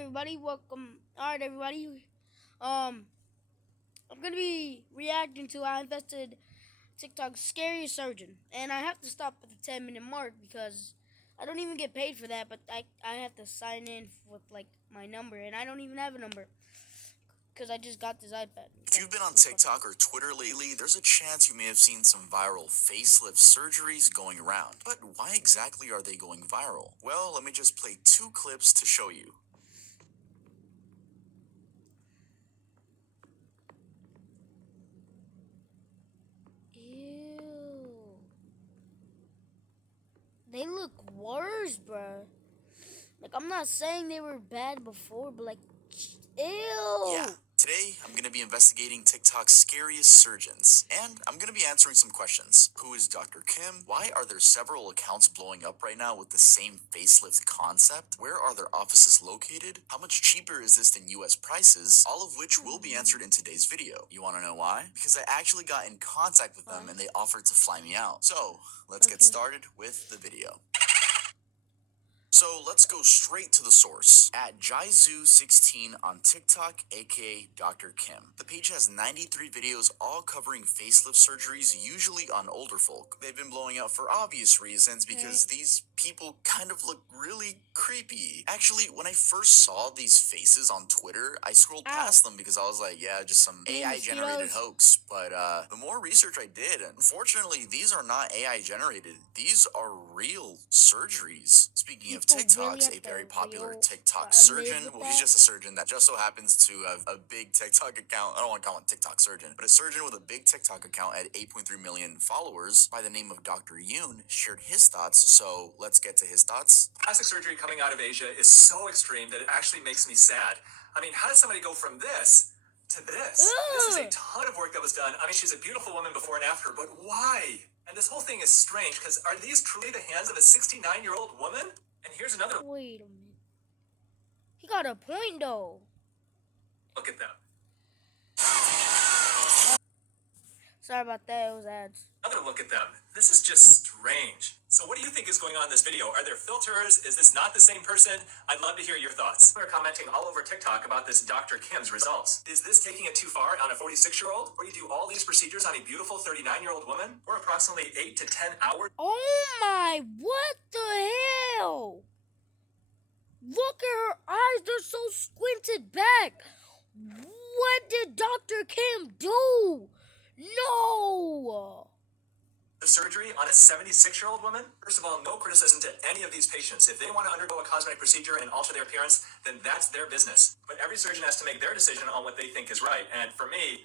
Everybody, welcome. All right, everybody. Um, I'm gonna be reacting to I invested TikTok's scariest surgeon, and I have to stop at the 10-minute mark because I don't even get paid for that. But I have to sign in with like my number, and I don't even have a number because I just got this iPad. If you've been on TikTok or Twitter lately, there's a chance you may have seen some viral facelift surgeries going around. But why exactly are they going viral? Well, let me just play two clips to show you. Ew. They look worse, bro. Like I'm not saying they were bad before, but like, ew. Yeah. Today, I'm going to be investigating TikTok's scariest surgeons, and I'm going to be answering some questions. Who is Dr. Kim? Why are there several accounts blowing up right now with the same facelift concept? Where are their offices located? How much cheaper is this than US prices? All of which will be answered in today's video. You want to know why? Because I actually got in contact with them and they offered to fly me out. So, let's get started with the video. So let's go straight to the source. At Jaizu16 on TikTok, aka Dr. Kim. The page has 93 videos all covering facelift surgeries, usually on older folk. They've been blowing up for obvious reasons because these people kind of look really creepy. Actually, when I first saw these faces on Twitter, I scrolled past them because I was like, yeah, just some AI generated hoax. But the more research I did, unfortunately, these are not AI generated. These are real surgeries. Speaking of TikToks, a very popular TikTok surgeon, well, he's just a surgeon that just so happens to have a big TikTok account. I don't want to call him a TikTok surgeon, but a surgeon with a big TikTok account at 8.3 million followers by the name of Dr. Yoon shared his thoughts. So let's get to his thoughts. Plastic surgery coming out of Asia is so extreme that it actually makes me sad. I mean, how does somebody go from this to this? This is a ton of work that was done. I mean, she's a beautiful woman before and after, but why? And this whole thing is strange because are these truly the hands of a 69-year-old woman? And here's another. Wait a minute. He got a point though. Look at them. Sorry about that, it was ads. Another look at them. This is just strange. So what do you think is going on in this video? Are there filters? Is this not the same person? I'd love to hear your thoughts. We're commenting all over TikTok about this Dr. Kim's results. Is this taking it too far on a 46-year-old? Where you do all these procedures on a beautiful 39-year-old woman? For approximately 8 to 10 hours? Oh my, what the hell? Look at her eyes, they're so squinted back. What did Dr. Kim do? No! The surgery on a 76-year-old woman? First of all, no criticism to any of these patients. If they want to undergo a cosmetic procedure and alter their appearance, then that's their business. But every surgeon has to make their decision on what they think is right. And for me,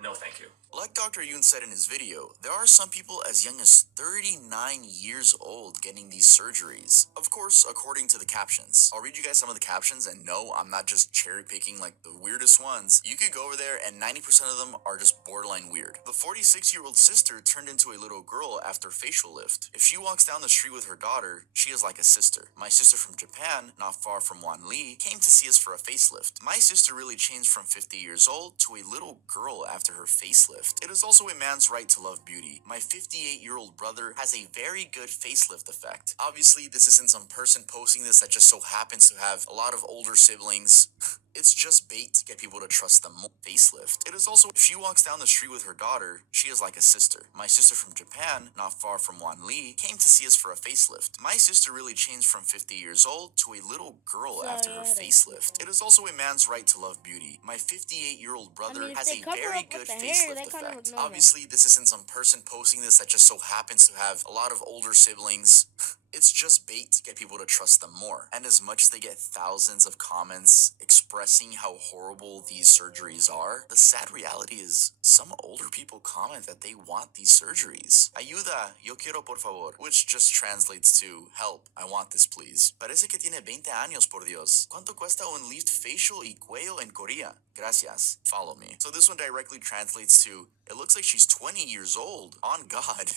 no thank you. Like Dr. Yoon said in his video, there are some people as young as 39 years old getting these surgeries. Of course, according to the captions. I'll read you guys some of the captions, and no, I'm not just cherry picking like the weirdest ones. You could go over there and 90% of them are just borderline weird. The 46-year-old sister turned into a little girl after facial lift. If she walks down the street with her daughter, she is like a sister. My sister from Japan, not far from Wanli, came to see us for a facelift. My sister really changed from 50 years old to a little girl after her facelift. It is also a man's right to love beauty. My 58-year-old brother has a very good facelift effect. Obviously, this isn't some person posting this that just so happens to have a lot of older siblings. It's just bait to get people to trust them more. Facelift. It is also, if she walks down the street with her daughter, she is like a sister. My sister from Japan, not far from Wanli, came to see us for a facelift. My sister really changed from 50 years old to a little girl after her facelift. It is also a man's right to love beauty. My 58-year-old brother has a very good facelift effect. Obviously, this isn't some person posting this that just so happens to have a lot of older siblings. It's just bait to get people to trust them more. And as much as they get thousands of comments expressing how horrible these surgeries are, the sad reality is some older people comment that they want these surgeries. Ayuda, yo quiero por favor, which just translates to help, I want this please. Parece que tiene 20 años, por Dios. ¿Cuánto cuesta un lift facial y cuello en Korea? Gracias. Follow me. So this one directly translates to, it looks like she's 20 years old. On God.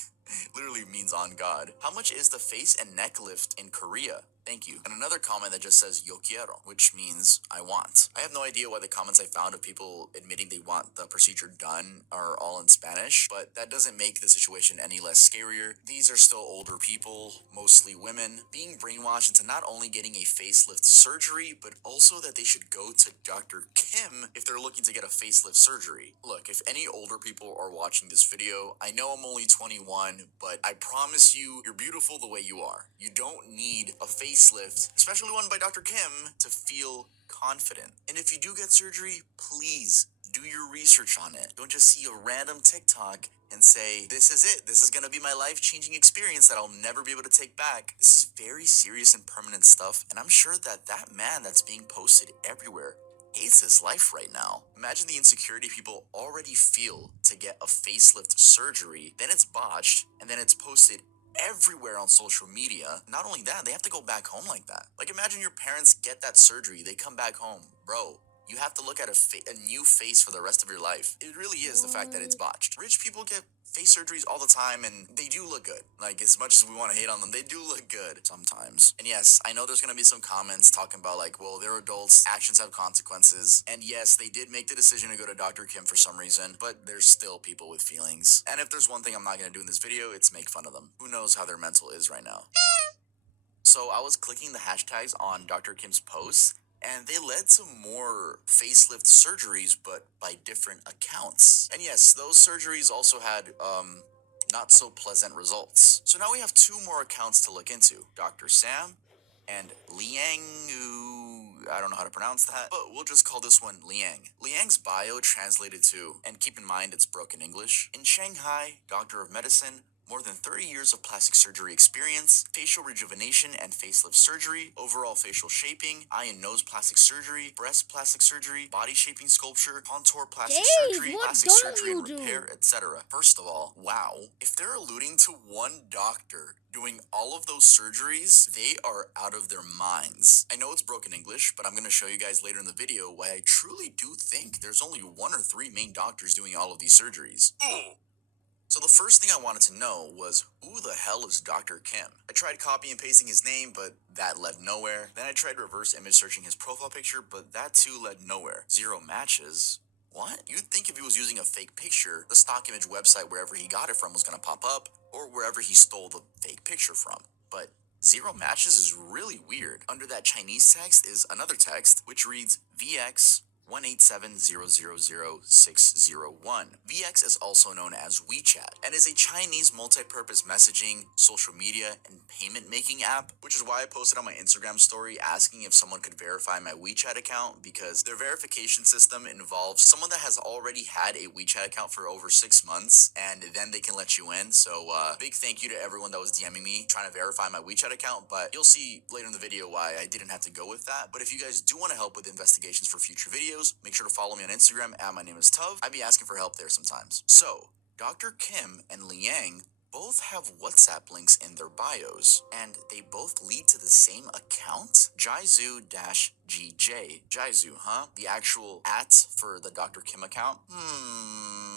Literally means on God. How much is the face and neck lift in Korea? Thank you. And another comment that just says yo quiero, which means I want. I have no idea why the comments I found of people admitting they want the procedure done are all in Spanish, but that doesn't make the situation any less scarier. These are still older people, mostly women, being brainwashed into not only getting a facelift surgery, but also that they should go to Dr. Kim if they're looking to get a facelift surgery. Look, if any older people are watching this video, I know I'm only 21, but I promise you, you're beautiful the way you are. You don't need a facelift, especially one by Dr. Kim, to feel confident. And if you do get surgery, please do your research on it. Don't just see a random TikTok and say, this is it. This is going to be my life-changing experience that I'll never be able to take back. This is very serious and permanent stuff, and I'm sure that that man that's being posted everywhere hates his life right now. Imagine the insecurity people already feel to get a facelift surgery, then it's botched, and then it's posted everywhere on social media. Not only that, they have to go back home like that. Like, imagine your parents get that surgery, they come back home. Bro, you have to look at a new face for the rest of your life. It really is the fact that it's botched. Rich people get face surgeries all the time, and they do look good. Like, as much as we want to hate on them, they do look good sometimes. And yes, I know there's gonna be some comments talking about like, well, they're adults, actions have consequences. And yes, they did make the decision to go to Dr. Kim for some reason, but there's still people with feelings. And if there's one thing I'm not gonna do in this video, it's make fun of them. Who knows how their mental is right now? So I was clicking the hashtags on Dr. Kim's posts, and they led to more facelift surgeries, but by different accounts. And yes, those surgeries also had, not so pleasant results. So now we have two more accounts to look into, Dr. Sam and Liang, I don't know how to pronounce that, but we'll just call this one Liang. Liang's bio translated to, and keep in mind it's broken English, in Shanghai, doctor of medicine, more than 30 years of plastic surgery experience, facial rejuvenation and facelift surgery, overall facial shaping, eye and nose plastic surgery, breast plastic surgery, body shaping sculpture, contour plastic Dave, surgery, what plastic don't surgery you and do? repair, etc. First of all, wow. If they're alluding to one doctor doing all of those surgeries, they are out of their minds. I know it's broken English, but I'm going to show you guys later in the video why I truly do think there's only 1 or 3 main doctors doing all of these surgeries. So the first thing I wanted to know was, who the hell is Dr. Kim? I tried copy and pasting his name, but that led nowhere. Then I tried reverse image searching his profile picture, but that too led nowhere. 0 matches. What? You'd think if he was using a fake picture, the stock image website wherever he got it from was gonna pop up, or wherever he stole the fake picture from. But 0 matches is really weird. Under that Chinese text is another text, which reads VX 187000601. VX is also known as WeChat and is a Chinese multi-purpose messaging, social media, and payment making app, which is why I posted on my Instagram story asking if someone could verify my WeChat account, because their verification system involves someone that has already had a WeChat account for over 6 months, and then they can let you in. So big thank you to everyone that was DMing me trying to verify my WeChat account, but you'll see later in the video why I didn't have to go with that. But if you guys do want to help with investigations for future videos, make sure to follow me on Instagram at my name is Tuv. I'd be asking for help there sometimes. So, Dr. Kim and Liang both have WhatsApp links in their bios, and they both lead to the same account, Jaizu-GJ. Jaizu, huh? The actual @ for the Dr. Kim account?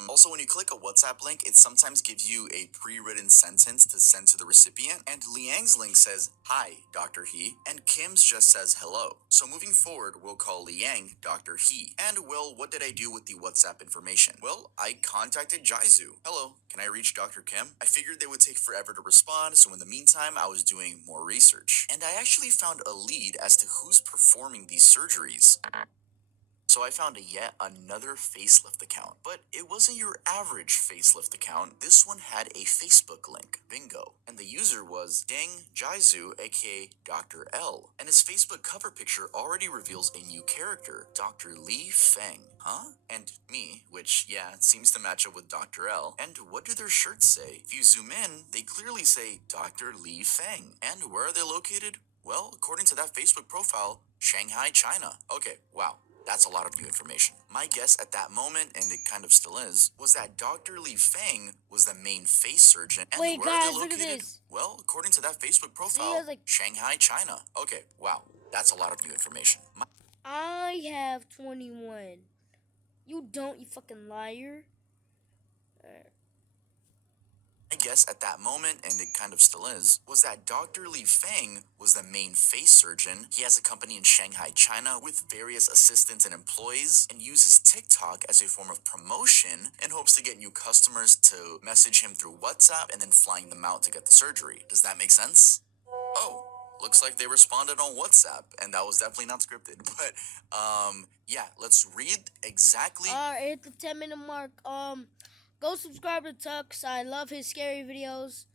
Also, when you click a WhatsApp link, it sometimes gives you a pre-written sentence to send to the recipient, and Liang's link says, "Hi, Dr. He," and Kim's just says, "Hello." So moving forward, we'll call Liang Dr. He. And, well, what did I do with the WhatsApp information? Well, I contacted Jaizu. "Hello, can I reach Dr. Kim?" I figured they would take forever to respond, so in the meantime, I was doing more research. And I actually found a lead as to who's performing these surgeries. So I found yet another facelift account, but it wasn't your average facelift account. This one had a Facebook link, bingo, and the user was Deng Jaizu, aka Dr. L, and his Facebook cover picture already reveals a new character, Dr. Li Feng, huh? And me, which, yeah, it seems to match up with Dr. L. And what do their shirts say? If you zoom in, they clearly say Dr. Li Feng. And where are they located? Well, according to that Facebook profile, Shanghai, China. Okay, wow. That's a lot of new information. My guess at that moment, and it kind of still is, was that Dr. Li Feng was the main face surgeon. And Wait, where are guys, they look at located? this. Well, according to that Facebook profile, there's like- Shanghai, China. Okay, wow. That's a lot of new information. I have 21. You don't, you fucking liar. My guess at that moment, and it kind of still is, was that Dr. Li Feng was the main face surgeon. He has a company in Shanghai, China, with various assistants and employees, and uses TikTok as a form of promotion in hopes to get new customers to message him through WhatsApp and then flying them out to get the surgery. Does that make sense? Oh, looks like they responded on WhatsApp, and that was definitely not scripted. But yeah, let's read exactly. Alright, hit the 10-minute mark. Go subscribe to Tux. I love his scary videos.